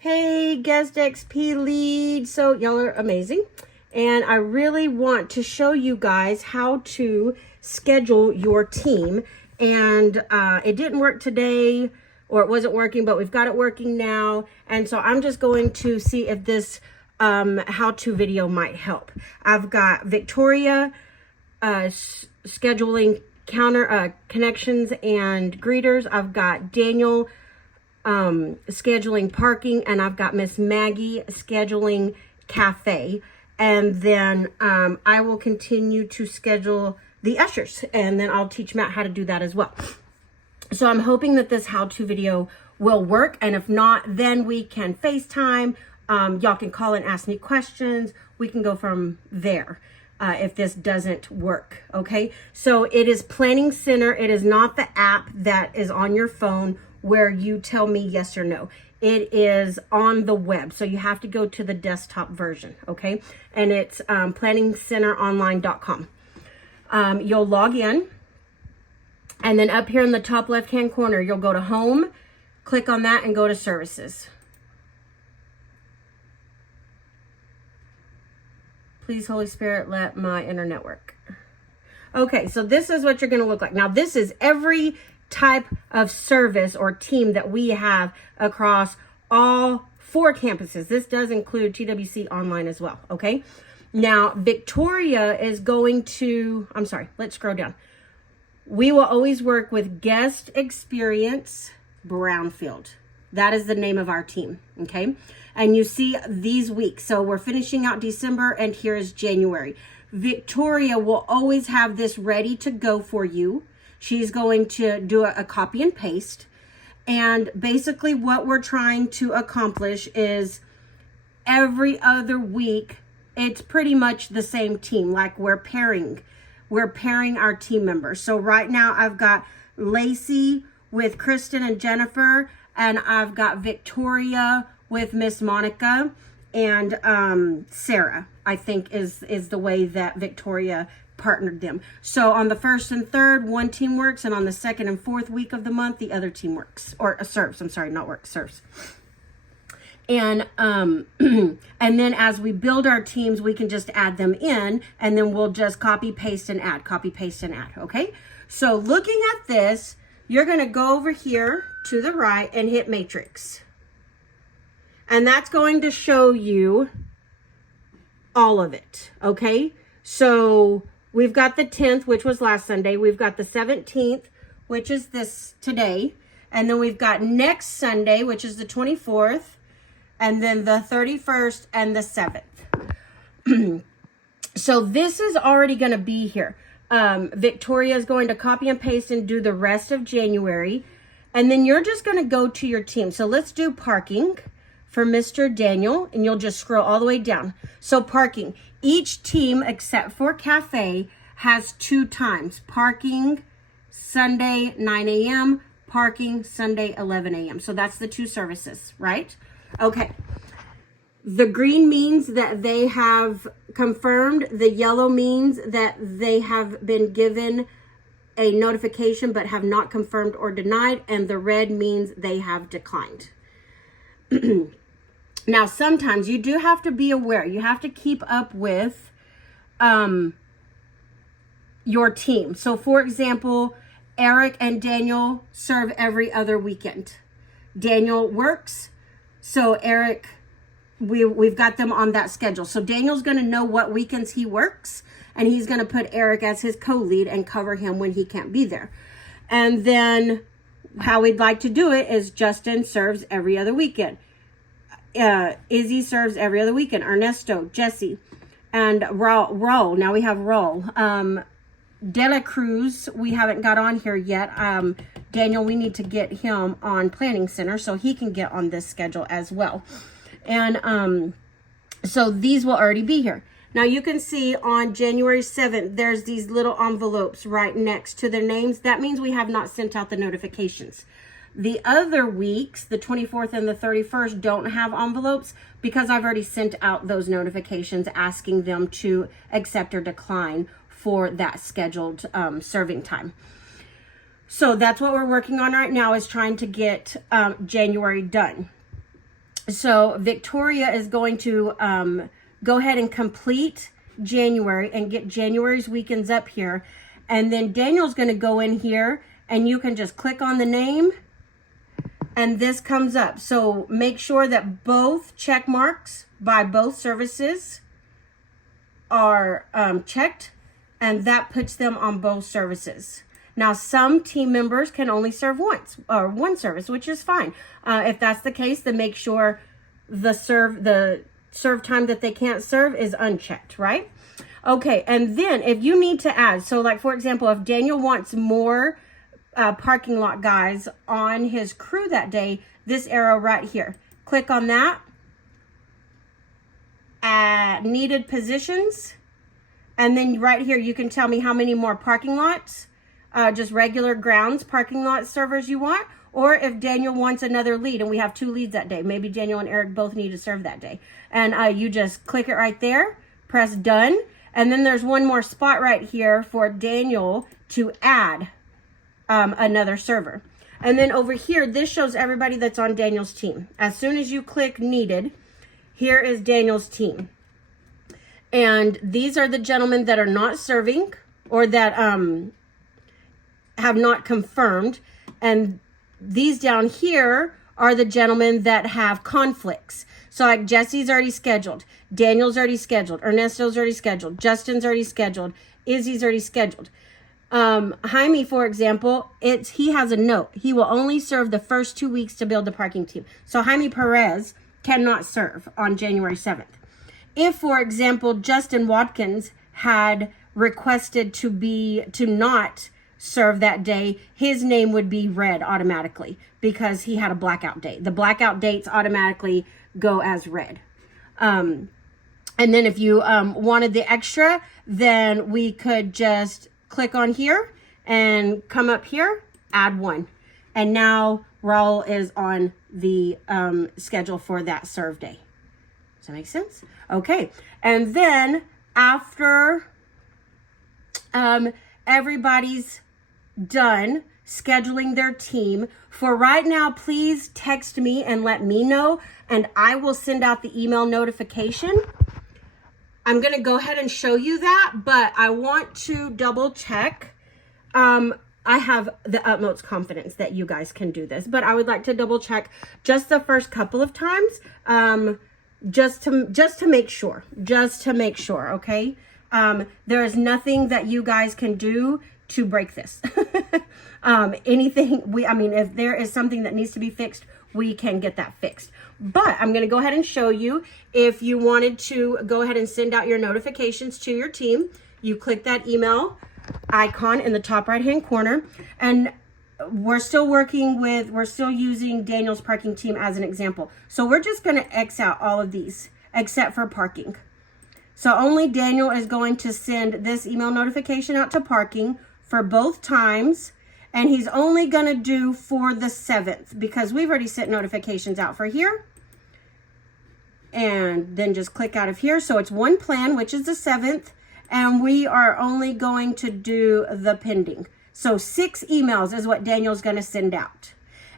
Hey, Guest XP lead. So y'all are amazing. And I really want to show you guys how to schedule your team. And it didn't work today, or it wasn't working, but we've got it working now. And so I'm just going to see if this how-to video might help. I've got Victoria scheduling connections and greeters. I've got Daniel scheduling parking, and I've got Miss Maggie scheduling cafe. And then I will continue to schedule the ushers, and then I'll teach Matt how to do that as well. So I'm hoping that this how-to video will work, and if not, then we can FaceTime. Y'all can call and ask me questions. We can go from there if this doesn't work, okay? So it is Planning Center. It is not the app that is on your phone where you tell me yes or no. It is on the web, so you have to go to the desktop version, okay? And it's planningcenteronline.com. You'll log in, and then up here in the top left-hand corner, you'll go to Home, click on that, and go to Services. Please, Holy Spirit, let my internet work. Okay, so this is what you're going to look like. Now, this is every type of service or team that we have across all 4 campuses. This does include TWC Online as well, okay? Now, Victoria is going to, I'm sorry, let's scroll down. We will always work with Guest Experience Brownfield. That is the name of our team, okay? And you see these weeks. So we're finishing out December, and here is January. Victoria will always have this ready to go for you. She's going to do a copy and paste. And basically what we're trying to accomplish is every other week, it's pretty much the same team. Like we're pairing our team members. So right now I've got Lacey with Kristen and Jennifer, and I've got Victoria with Miss Monica, and Sarah, I think is the way that Victoria partnered them. So on the 1st and 3rd, one team works, and on the 2nd and 4th week of the month, the other team works, or serves. I'm sorry, not works, serves. And and then as we build our teams, we can just add them in, and then we'll just copy, paste, and add, copy, paste, and add, okay? So looking at this, you're gonna go over here to the right and hit Matrix. And that's going to show you all of it, okay? So we've got the 10th, which was last Sunday. We've got the 17th, which is this today. And then we've got next Sunday, which is the 24th. And then the 31st and the 7th. So this is already going to be here. Victoria is going to copy and paste and do the rest of January. And then you're just going to go to your team. So let's do parking for Mr. Daniel, and you'll just scroll all the way down. So parking, each team except for cafe has 2 times. Parking Sunday 9 a.m., parking Sunday 11 a.m. So that's the 2 services, right? Okay. The green means that they have confirmed. The yellow means that they have been given a notification but have not confirmed or denied. And the red means they have declined. Now, sometimes you do have to be aware. You have to keep up with your team. So, for example, Eric and Daniel serve every other weekend. Daniel works, so Eric, we've got them on that schedule. So Daniel's going to know what weekends he works, and he's going to put Eric as his co-lead and cover him when he can't be there. And then how we'd like to do it is Justin serves every other weekend. Izzy serves every other weekend. Ernesto, Jesse, and Raul. Now we have Raul. De La Cruz, we haven't got on here yet. Daniel, we need to get him on Planning Center so he can get on this schedule as well. And so these will already be here. Now you can see on January 7th, there's these little envelopes right next to their names. That means we have not sent out the notifications. The other weeks, the 24th and the 31st, don't have envelopes because I've already sent out those notifications asking them to accept or decline for that scheduled serving time. So that's what we're working on right now, is trying to get January done. So Victoria is going to go ahead and complete January and get January's weekends up here. And then Daniel's going to go in here and you can just click on the name and this comes up. So make sure that both check marks by both services are checked, and that puts them on both services. Now, some team members can only serve once or one service, which is fine. If that's the case, then make sure the serve time that they can't serve is unchecked, right? Okay, and then if you need to add, so like for example, if Daniel wants more parking lot guys on his crew that day, this arrow right here, click on that, add needed positions, and then right here you can tell me how many more parking lots, just regular grounds parking lot servers you want, or if Daniel wants another lead and we have 2 leads that day, maybe Daniel and Eric both need to serve that day, and you just click it right there, press done, and then there's one more spot right here for Daniel to add another server. And then over here, this shows everybody that's on Daniel's team. As soon as you click needed, here is Daniel's team. And these are the gentlemen that are not serving or that have not confirmed. And these down here are the gentlemen that have conflicts. So like Jesse's already scheduled, Daniel's already scheduled, Ernesto's already scheduled, Justin's already scheduled, Izzy's already scheduled. Jaime, for example, he has a note. He will only serve the first 2 weeks to build the parking team. So Jaime Perez cannot serve on January 7th. If, for example, Justin Watkins had requested to not serve that day, his name would be red automatically because he had a blackout date. The blackout dates automatically go as red. And then if you wanted the extra, then we could just click on here and come up here, add 1. And now Raul is on the schedule for that serve day. Does that make sense? Okay. And then after everybody's done scheduling their team, for right now, please text me and let me know, and I will send out the email notification. I'm going to go ahead and show you that, but I want to double check. I have the utmost confidence that you guys can do this, but I would like to double check just the first couple of times, just to make sure, okay? There is nothing that you guys can do to break this. If there is something that needs to be fixed, we can get that fixed. But I'm going to go ahead and show you. If you wanted to go ahead and send out your notifications to your team, you click that email icon in the top right hand corner, and we're still using Daniel's parking team as an example. So we're just going to X out all of these except for parking. So only Daniel is going to send this email notification out to parking for both times. And he's only going to do for the 7th because we've already sent notifications out for here. And then just click out of here. So it's one plan, which is the 7th. And we are only going to do the pending. So 6 emails is what Daniel's going to send out.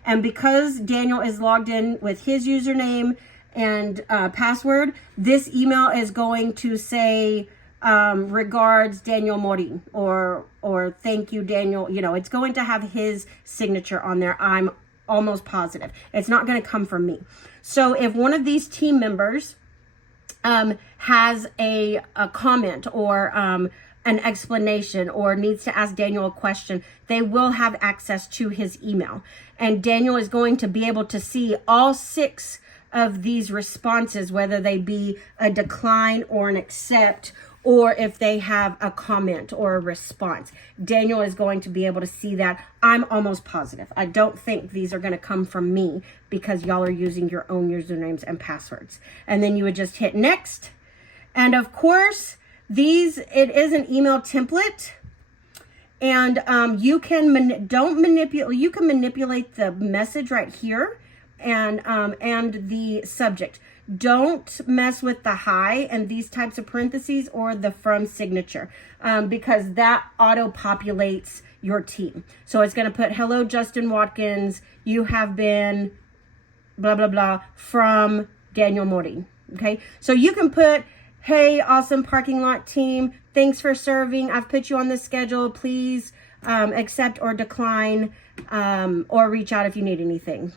And because Daniel is logged in with his username and password, this email is going to say regards Daniel Morin or thank you Daniel. It's going to have his signature on there. I'm almost positive it's not going to come from me. So if one of these team members has a comment or an explanation or needs to ask Daniel a question, they will have access to his email, and Daniel is going to be able to see all 6 of these responses, whether they be a decline or an accept, or if they have a comment or a response. Daniel is going to be able to see that. I'm almost positive. I don't think these are going to come from me because y'all are using your own usernames and passwords. And then you would just hit next. And of course, it is an email template. And you can manipulate the message right here and the subject. Don't mess with the hi and these types of parentheses or the from signature because that blah, blah, blah from Daniel Morin. Okay. So you can put, hey, awesome parking lot team. Thanks for serving. I've put you on the schedule. Please accept or decline or reach out if you need anything.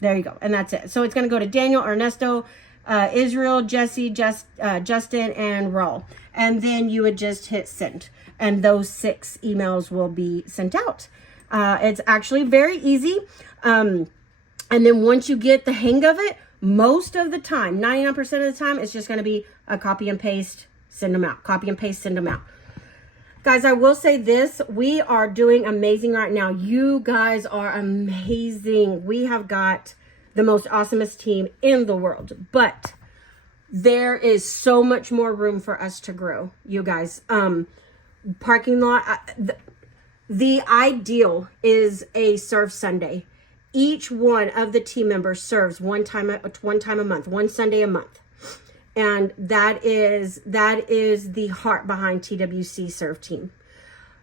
There you go. And that's it. So it's going to go to Daniel, Ernesto, Israel, Jesse, Justin, and Raul. And then you would just hit send. And those 6 emails will be sent out. It's actually very easy. And then once you get the hang of it, most of the time, 99% of the time, it's just going to be a copy and paste, send them out. Copy and paste, send them out. Guys, I will say this. We are doing amazing right now. You guys are amazing. We have got the most awesomest team in the world. But there is so much more room for us to grow, you guys. Parking lot, the ideal is a serve Sunday. Each one of the team members serves one time a month, one Sunday a month. And that is the heart behind TWC Serve Team.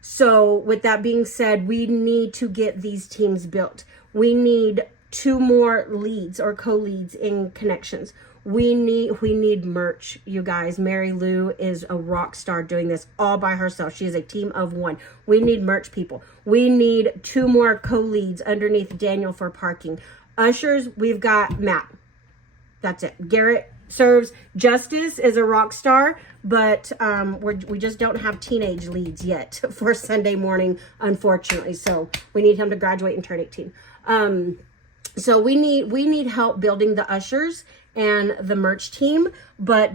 So with that being said, we need to get these teams built. We need 2 more leads or co-leads in connections. We need merch, you guys. Mary Lou is a rock star doing this all by herself. She is a team of 1. We need merch people. We need 2 more co-leads underneath Daniel for parking. Ushers, we've got Matt. That's it. Garrett serves. Justice is a rock star, but we just don't have teenage leads yet for Sunday morning, unfortunately. So we need him to graduate and turn 18. So we need help building the ushers and the merch team, but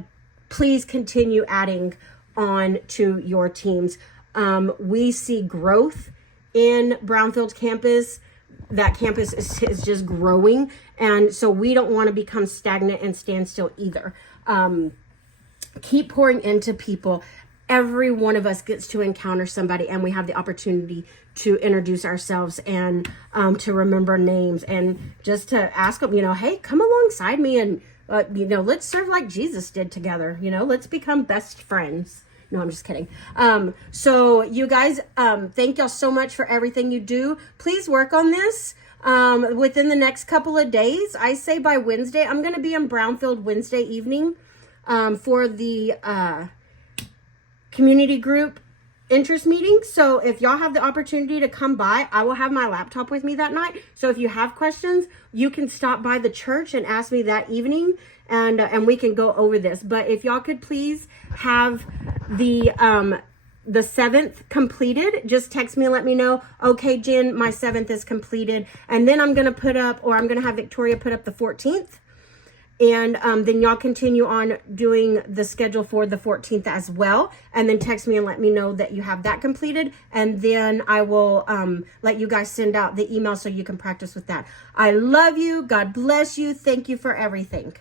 please continue adding on to your teams. We see growth in Brownfield campus. That campus is just growing, and so we don't want to become stagnant and stand still either. Keep pouring into people. Every one of us gets to encounter somebody, and we have the opportunity to introduce ourselves and to remember names and just to ask them, hey, come alongside me and, let's serve like Jesus did together. Let's become best friends. No, I'm just kidding. So you guys, thank y'all so much for everything you do. Please work on this within the next couple of days. I say by Wednesday. I'm going to be in Brownfield Wednesday evening for the community group interest meeting. So if y'all have the opportunity to come by, I will have my laptop with me that night. So if you have questions, you can stop by the church and ask me that evening, and we can go over this. But if y'all could please have the 7th completed, just text me and let me know, okay, Jen, my 7th is completed. And then I'm going to have Victoria put up the 14th. And then y'all continue on doing the schedule for the 14th as well. And then text me and let me know that you have that completed. And then I will let you guys send out the email so you can practice with that. I love you. God bless you. Thank you for everything.